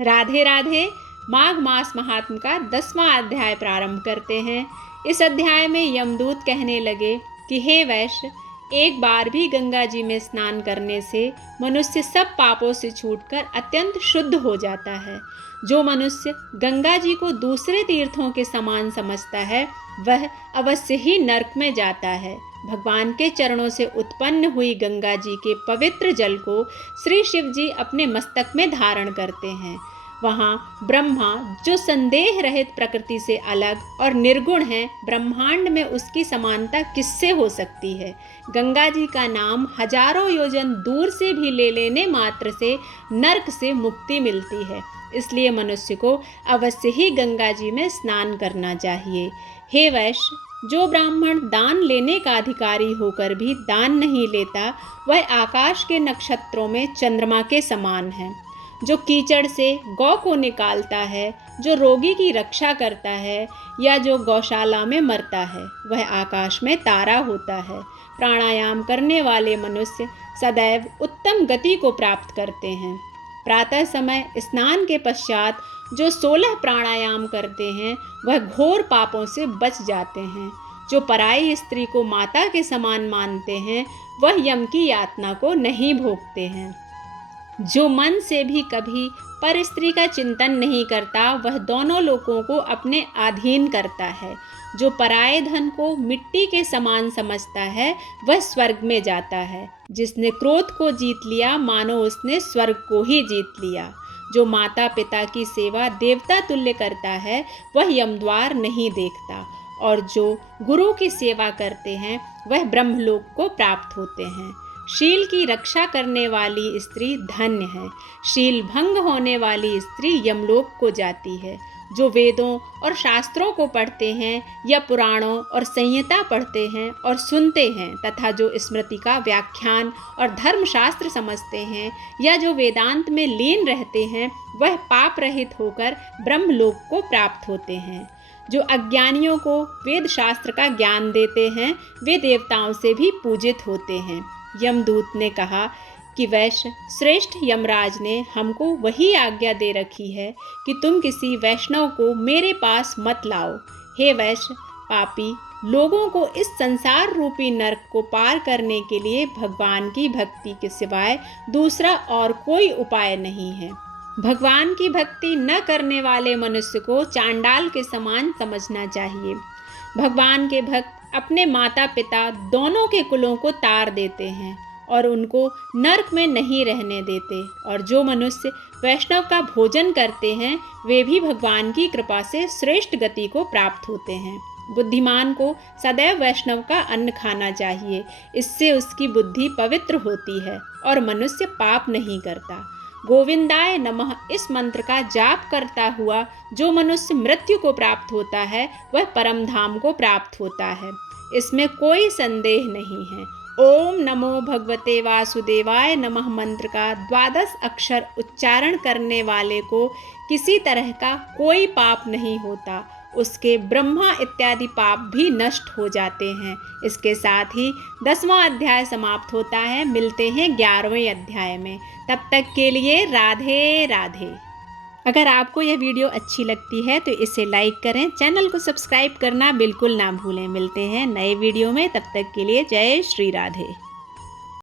राधे राधे। माघ मास महात्म का 10वां अध्याय प्रारंभ करते हैं। इस अध्याय में यमदूत कहने लगे कि हे वैश्य, एक बार भी गंगा जी में स्नान करने से मनुष्य सब पापों से छूटकर अत्यंत शुद्ध हो जाता है। जो मनुष्य गंगा जी को दूसरे तीर्थों के समान समझता है वह अवश्य ही नरक में जाता है। भगवान के चरणों से उत्पन्न हुई गंगा जी के पवित्र जल को श्री शिव जी अपने मस्तक में धारण करते हैं। वहाँ ब्रह्मा, जो संदेह रहित प्रकृति से अलग और निर्गुण है, ब्रह्मांड में उसकी समानता किससे हो सकती है। गंगा जी का नाम हजारों योजन दूर से भी ले लेने मात्र से नरक से मुक्ति मिलती है। इसलिए मनुष्य को अवश्य ही गंगा जी में स्नान करना चाहिए। हे वैश्य, जो ब्राह्मण दान लेने का अधिकारी होकर भी दान नहीं लेता, वह आकाश के नक्षत्रों में चंद्रमा के समान है। जो कीचड़ से गौ को निकालता है, जो रोगी की रक्षा करता है या जो गौशाला में मरता है, वह आकाश में तारा होता है। प्राणायाम करने वाले मनुष्य सदैव उत्तम गति को प्राप्त करते हैं। प्रातः समय स्नान के पश्चात जो 16 प्राणायाम करते हैं वह घोर पापों से बच जाते हैं। जो पराई स्त्री को माता के समान मानते हैं वह यम की यातना को नहीं भोगते हैं। जो मन से भी कभी पर स्त्री का चिंतन नहीं करता वह दोनों लोकों को अपने अधीन करता है। जो पराये धन को मिट्टी के समान समझता है वह स्वर्ग में जाता है। जिसने क्रोध को जीत लिया मानो उसने स्वर्ग को ही जीत लिया। जो माता पिता की सेवा देवता तुल्य करता है वह यमद्वार नहीं देखता, और जो गुरु की सेवा करते हैं वह ब्रह्मलोक को प्राप्त होते हैं। शील की रक्षा करने वाली स्त्री धन्य है। शील भंग होने वाली स्त्री यमलोक को जाती है। जो वेदों और शास्त्रों को पढ़ते हैं या पुराणों और संहिता पढ़ते हैं और सुनते हैं तथा जो स्मृति का व्याख्यान और धर्मशास्त्र समझते हैं या जो वेदांत में लीन रहते हैं वह पाप रहित होकर ब्रह्मलोक को प्राप्त होते हैं। जो अज्ञानियों को वेद शास्त्र का ज्ञान देते हैं वे देवताओं से भी पूजित होते हैं। यमदूत ने कहा कि वैश्य श्रेष्ठ यमराज ने हमको वही आज्ञा दे रखी है कि तुम किसी वैष्णव को मेरे पास मत लाओ। हे वैश्य, पापी लोगों को इस संसार रूपी नरक को पार करने के लिए भगवान की भक्ति के सिवाय दूसरा और कोई उपाय नहीं है। भगवान की भक्ति न करने वाले मनुष्य को चांडाल के समान समझना चाहिए। भगवान के भक्त अपने माता पिता दोनों के कुलों को तार देते हैं और उनको नरक में नहीं रहने देते, और जो मनुष्य वैष्णव का भोजन करते हैं वे भी भगवान की कृपा से श्रेष्ठ गति को प्राप्त होते हैं। बुद्धिमान को सदैव वैष्णव का अन्न खाना चाहिए। इससे उसकी बुद्धि पवित्र होती है और मनुष्य पाप नहीं करता। गोविंदाय नमः इस मंत्र का जाप करता हुआ जो मनुष्य मृत्यु को प्राप्त होता है वह परम धाम को प्राप्त होता है। इसमें कोई संदेह नहीं है। ओम नमो भगवते वासुदेवाय नमः मंत्र का 12 अक्षर उच्चारण करने वाले को किसी तरह का कोई पाप नहीं होता। उसके ब्रह्मा इत्यादि पाप भी नष्ट हो जाते हैं। इसके साथ ही 10वां अध्याय समाप्त होता है। मिलते हैं 11वें अध्याय में। तब तक के लिए राधे राधे। अगर आपको यह वीडियो अच्छी लगती है तो इसे लाइक करें, चैनल को सब्सक्राइब करना बिल्कुल ना भूलें। मिलते हैं नए वीडियो में, तब तक के लिए जय श्री राधे।